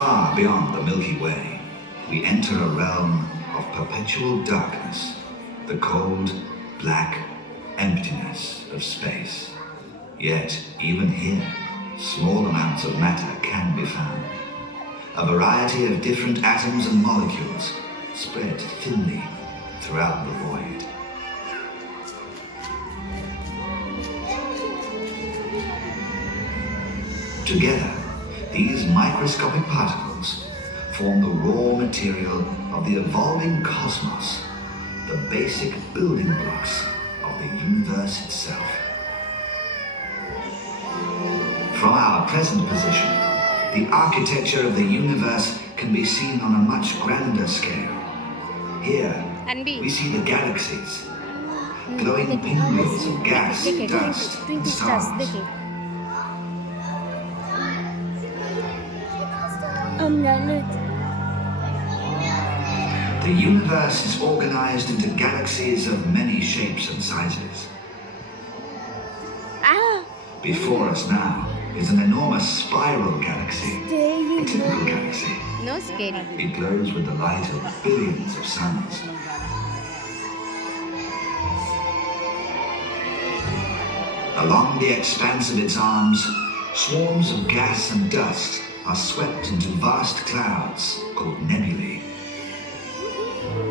Far beyond the Milky Way, we enter a realm of perpetual darkness, the cold, black emptiness of space. Yet, even here, small amounts of matter can be found. A variety of different atoms and molecules spread thinly throughout the void. Together, these microscopic particles form the raw material of the evolving cosmos, the basic building blocks of the universe itself. From our present position, the architecture of the universe can be seen on a much grander scale. Here, we see the galaxies, glowing pinwheels of gas, dust, and stars. The universe is organized into galaxies of many shapes and sizes. Before us now is an enormous spiral galaxy, a typical galaxy. No scary. It glows with the light of billions of suns. Along the expanse of its arms, swarms of gas and dust are swept into vast clouds called nebulae.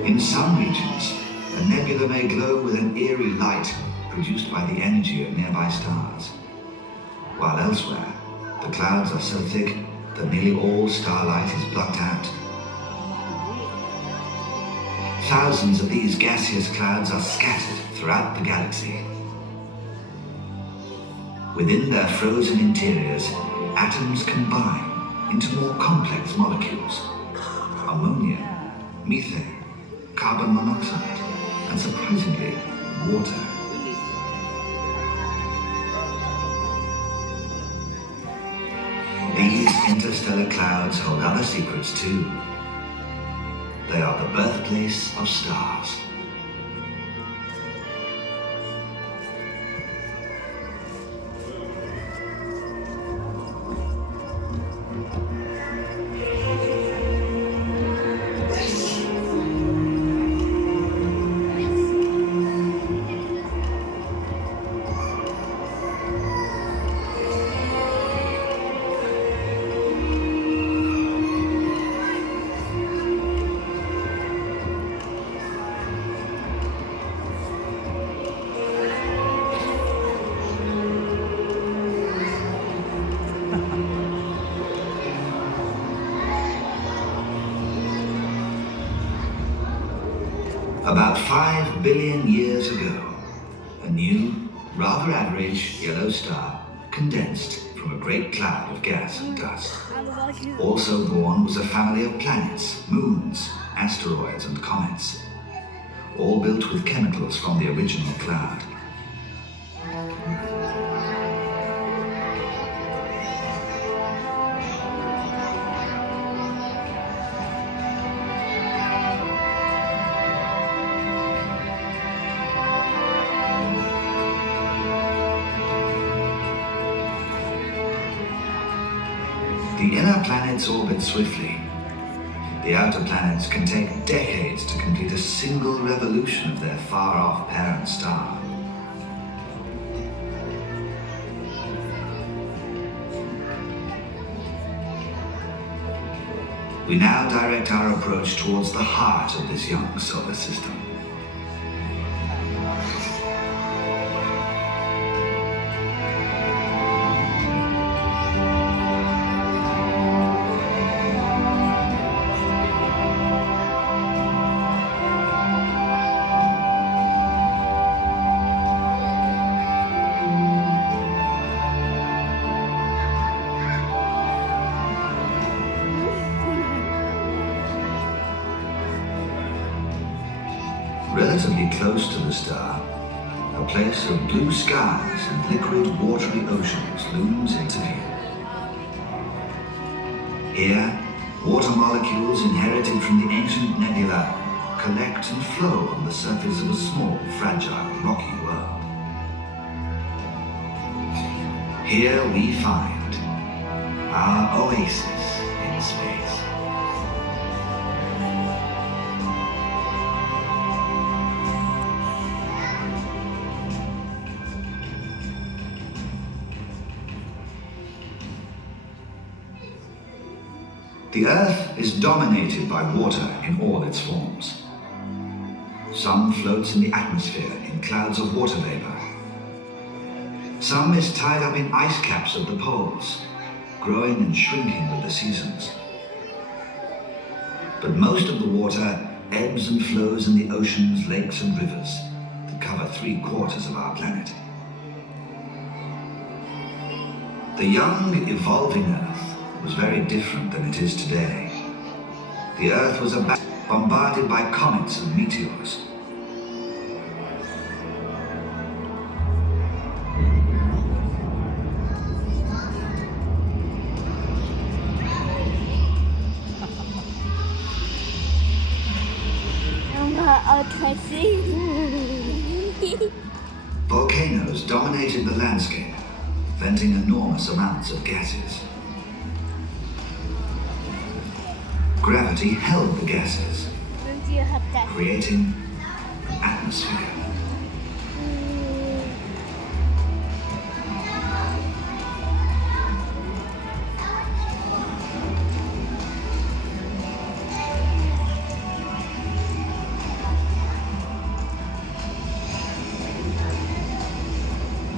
In some regions, a nebula may glow with an eerie light produced by the energy of nearby stars, while elsewhere, the clouds are so thick that nearly all starlight is blocked out. Thousands of these gaseous clouds are scattered throughout the galaxy. Within their frozen interiors, atoms combine into more complex molecules: ammonia, methane, carbon monoxide, and surprisingly, water. These interstellar clouds hold other secrets too. They are the birthplace of stars. About 5 billion years ago, a new, rather average yellow star condensed from a great cloud of gas and dust. Also born was a family of planets, moons, asteroids, and comets, all built with chemicals from the original cloud. The inner planets orbit swiftly. The outer planets can take decades to complete a single revolution of their far-off parent star. We now direct our approach towards the heart of this young solar system. Relatively close to the star, a place of blue skies and liquid watery oceans looms into view. Here, water molecules inherited from the ancient nebula collect and flow on the surface of a small, fragile, rocky world. Here we find our oasis in space. The Earth is dominated by water in all its forms. Some floats in the atmosphere in clouds of water vapor. Some is tied up in ice caps at the poles, growing and shrinking with the seasons. But most of the water ebbs and flows in the oceans, lakes and rivers that cover 3/4 of our planet. The young, evolving Earth was very different than it is today. The Earth was bombarded by comets and meteors. Volcanoes dominated the landscape, venting enormous amounts of gases. Gravity held the gases, creating an atmosphere.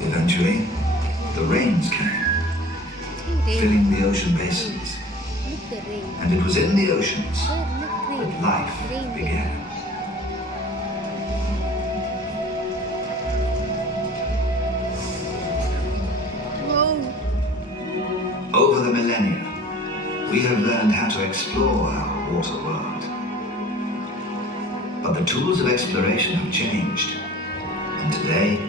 Eventually, the rains came, filling the ocean basins. And it was in the oceans that life began. Over the millennia, we have learned how to explore our water world. But the tools of exploration have changed. And today,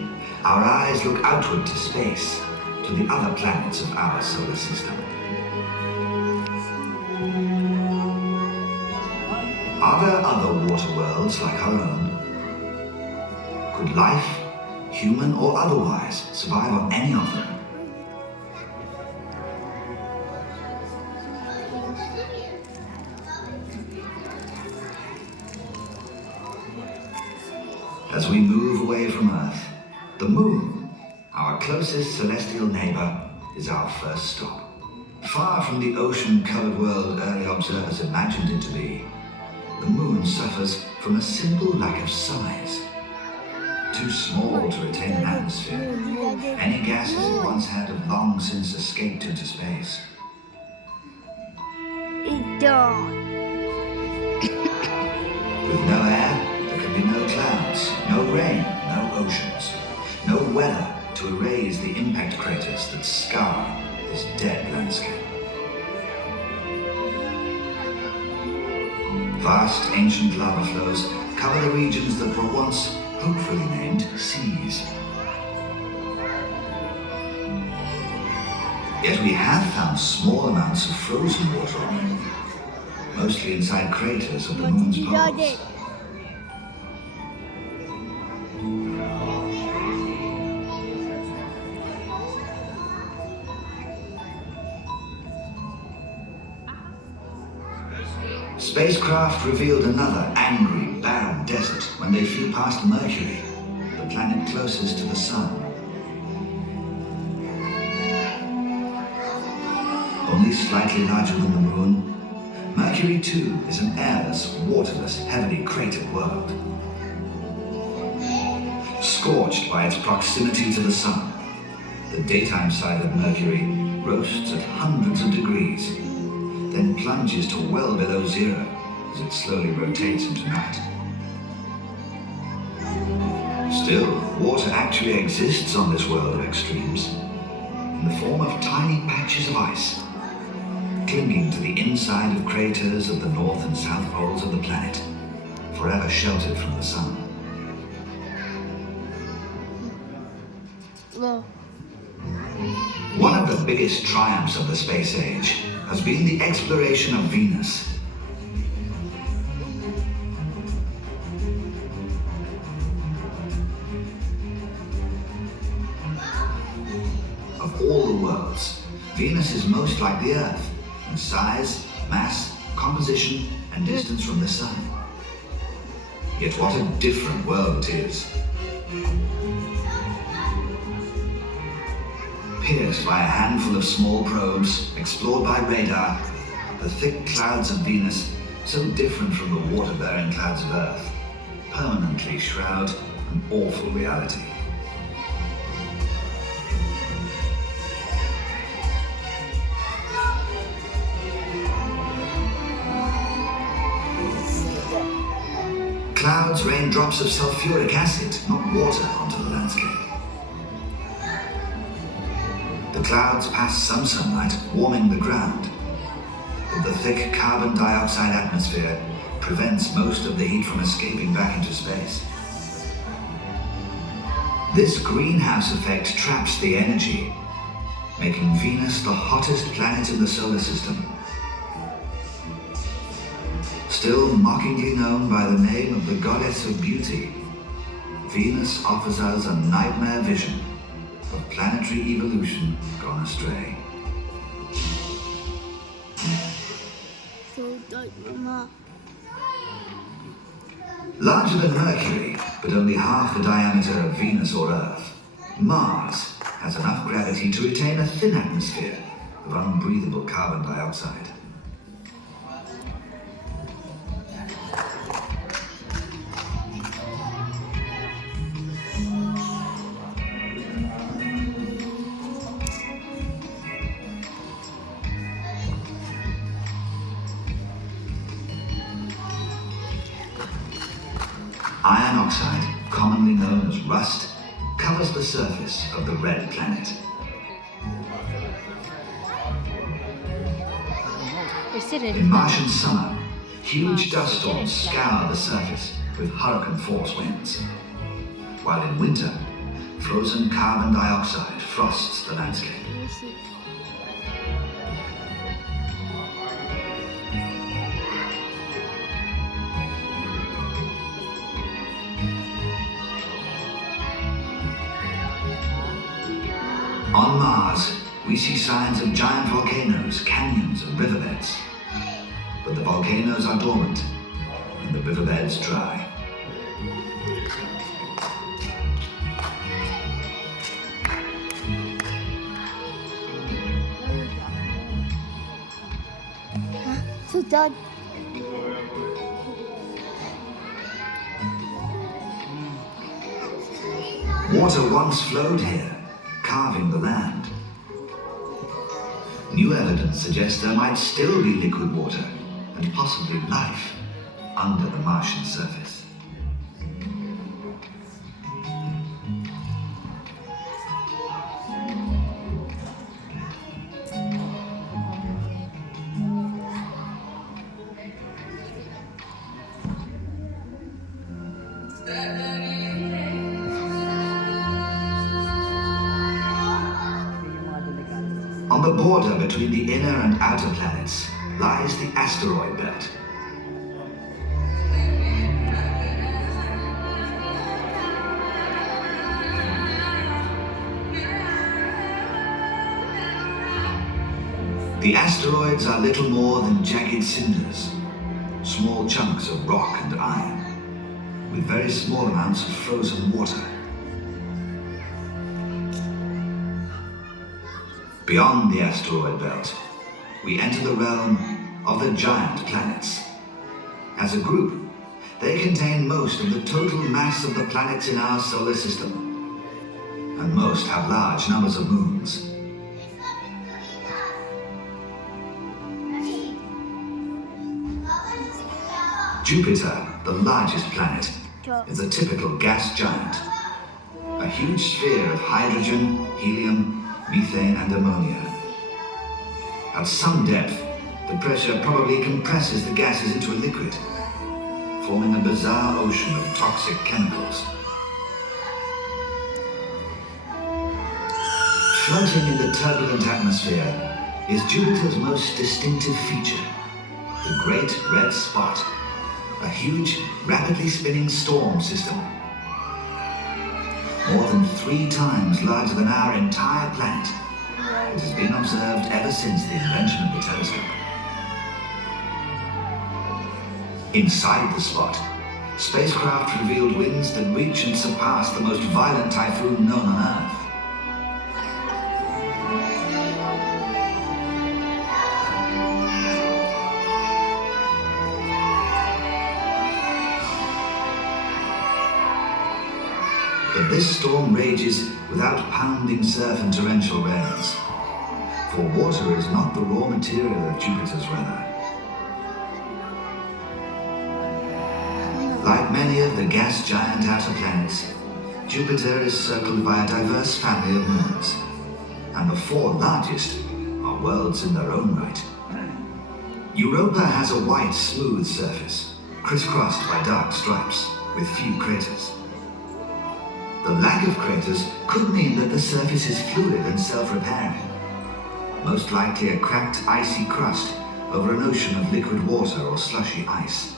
our eyes look outward to space, to the other planets of our solar system. Are there other water worlds like our own? Could life, human or otherwise, survive on any of them? As we move away from Earth, the Moon, our closest celestial neighbor, is our first stop. Far from the ocean-covered world early observers imagined it to be, the Moon suffers from a simple lack of size. Too small to retain an atmosphere. Any gases it once had have long since escaped into space. It don't. With no air, there can be no clouds, no rain, no oceans, no weather to erase the impact craters that scar this dead landscape. Vast ancient lava flows cover the regions that were once hopefully named seas. Yet we have found small amounts of frozen water on the Moon, mostly inside craters of the Moon's poles. Spacecraft revealed another angry, barren desert when they flew past Mercury, the planet closest to the Sun. Only slightly larger than the Moon, Mercury too is an airless, waterless, heavily cratered world. Scorched by its proximity to the Sun, the daytime side of Mercury roasts at hundreds of degrees, then plunges to well below zero as it slowly rotates into night. Still, water actually exists on this world of extremes, in the form of tiny patches of ice, clinging to the inside of craters of the north and south poles of the planet, forever sheltered from the sun. No. One of the biggest triumphs of the space age has been the exploration of Venus. Of all the worlds, Venus is most like the Earth in size, mass, composition, and distance from the Sun. Yet what a different world it is. Pierced by a handful of small probes, explored by radar, the thick clouds of Venus, so different from the water-bearing clouds of Earth, permanently shroud an awful reality. Clouds rain drops of sulfuric acid, not water, onto the landscape. The clouds pass some sunlight, warming the ground, but the thick carbon dioxide atmosphere prevents most of the heat from escaping back into space. This greenhouse effect traps the energy, making Venus the hottest planet in the solar system. Still mockingly known by the name of the goddess of beauty, Venus offers us a nightmare vision of planetary evolution gone astray. So dark, Mama. Larger than Mercury, but only half the diameter of Venus or Earth, Mars has enough gravity to retain a thin atmosphere of unbreathable carbon dioxide. Iron oxide, commonly known as rust, covers the surface of the red planet. In Martian summer, huge dust storms scour the surface with hurricane-force winds, while in winter, frozen carbon dioxide frosts the landscape. On Mars, we see signs of giant volcanoes, canyons, and riverbeds. But the volcanoes are dormant, and the riverbeds dry. So dark. Water once flowed here, carving the land. New evidence suggests there might still be liquid water and possibly life under the Martian surface. On the border between the inner and outer planets lies the asteroid belt. The asteroids are little more than jagged cinders, small chunks of rock and iron, with very small amounts of frozen water. Beyond the asteroid belt, we enter the realm of the giant planets. As a group, they contain most of the total mass of the planets in our solar system, and most have large numbers of moons. Jupiter, the largest planet, is a typical gas giant, a huge sphere of hydrogen, helium, methane and ammonia. At some depth, the pressure probably compresses the gases into a liquid, forming a bizarre ocean of toxic chemicals. Floating in the turbulent atmosphere is Jupiter's most distinctive feature, the Great Red Spot, a huge, rapidly spinning storm system. More than 3 times larger than our entire planet. It has been observed ever since the invention of the telescope. Inside the spot, spacecraft revealed winds that reach and surpass the most violent typhoon known on Earth. But this storm rages without pounding surf and torrential rains. For water is not the raw material of Jupiter's weather. Like many of the gas giant outer planets, Jupiter is circled by a diverse family of moons, and the four largest are worlds in their own right. Europa has a white, smooth surface, crisscrossed by dark stripes, with few craters. The lack of craters could mean that the surface is fluid and self-repairing, most likely a cracked, icy crust over an ocean of liquid water or slushy ice.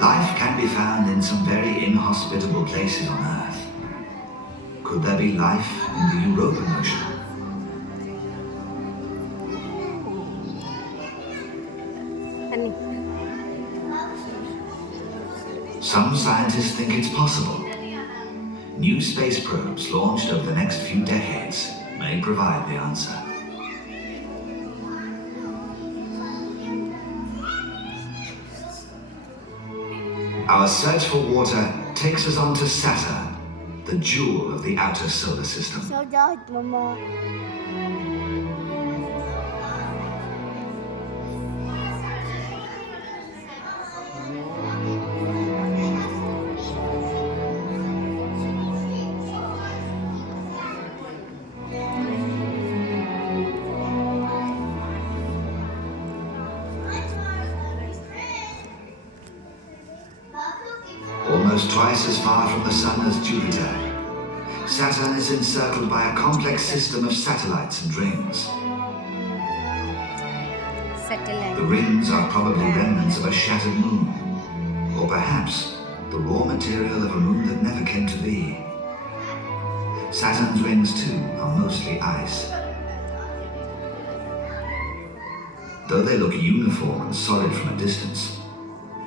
Life can be found in some very inhospitable places on Earth. Could there be life in the European Ocean? Some scientists think it's possible. New space probes launched over the next few decades may provide the answer. Our search for water takes us on to Saturn, the jewel of the outer solar system. So dark, Mama. Almost twice as far from the Sun as Jupiter, Saturn is encircled by a complex system of satellites and rings. The rings are probably remnants of a shattered moon, or perhaps the raw material of a moon that never came to be. Saturn's rings, too, are mostly ice. Though they look uniform and solid from a distance,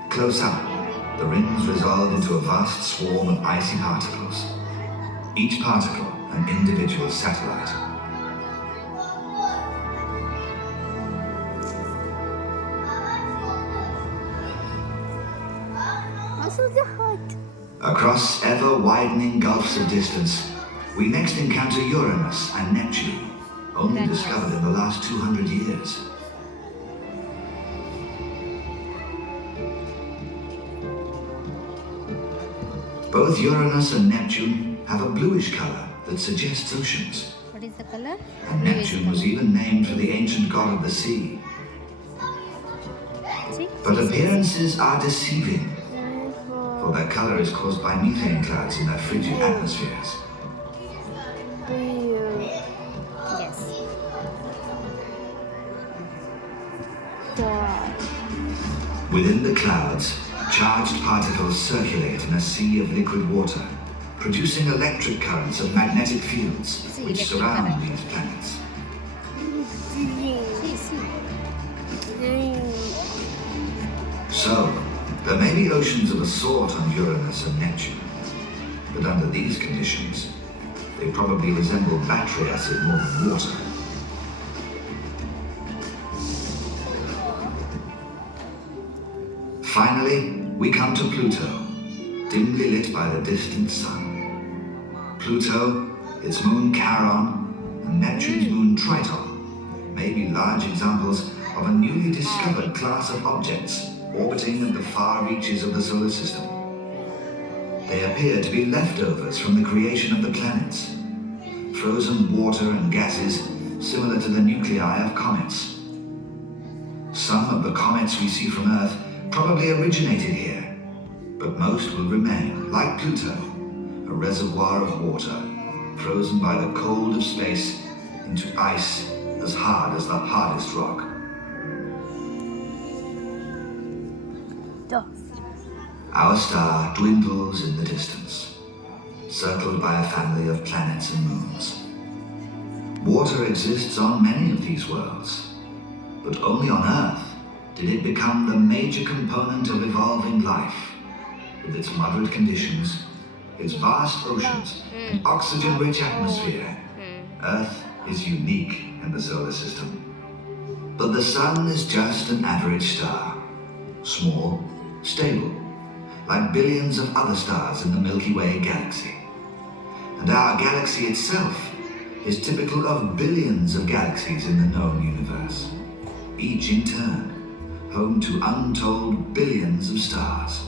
close up, the rings resolve into a vast swarm of icy particles, each particle an individual satellite. Also the hut. Across ever-widening gulfs of distance, we next encounter Uranus and Neptune, only discovered in the last 200 years. Both Uranus and Neptune have a bluish color that suggests oceans. What is the color? And Neptune was even named for the ancient god of the sea. See? But appearances are deceiving, for their color is caused by methane clouds in their frigid atmospheres. Yes. Within the clouds, charged particles circulate in a sea of liquid water, producing electric currents of magnetic fields which surround these planets. So, there may be oceans of a sort on Uranus and Neptune, but under these conditions, they probably resemble battery acid more than water. Finally, we come to Pluto, dimly lit by the distant sun. Pluto, its moon Charon, and Neptune's moon Triton may be large examples of a newly discovered class of objects orbiting at the far reaches of the solar system. They appear to be leftovers from the creation of the planets, frozen water and gases similar to the nuclei of comets. Some of the comets we see from Earth probably originated here, but most will remain, like Pluto, a reservoir of water, frozen by the cold of space into ice as hard as the hardest rock. Our star dwindles in the distance, circled by a family of planets and moons. Water exists on many of these worlds, But only on Earth did it become the major component of evolving life. With its moderate conditions, its vast oceans, and oxygen-rich atmosphere, Earth is unique in the solar system. But the Sun is just an average star. Small, stable, like billions of other stars in the Milky Way galaxy. And our galaxy itself is typical of billions of galaxies in the known universe, each in turn home to untold billions of stars.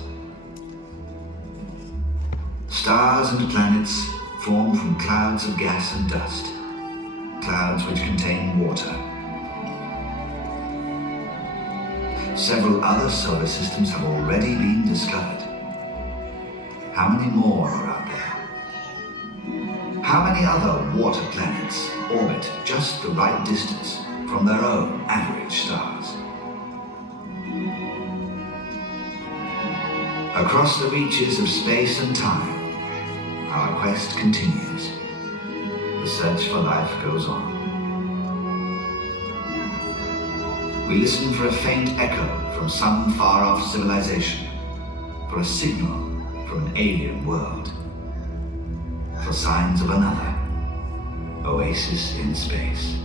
Stars and planets form from clouds of gas and dust, clouds which contain water. Several other solar systems have already been discovered. How many more are out there? How many other water planets orbit just the right distance from their own average stars? Across the reaches of space and time, our quest continues. The search for life goes on. We listen for a faint echo from some far-off civilization, for a signal from an alien world, for signs of another oasis in space.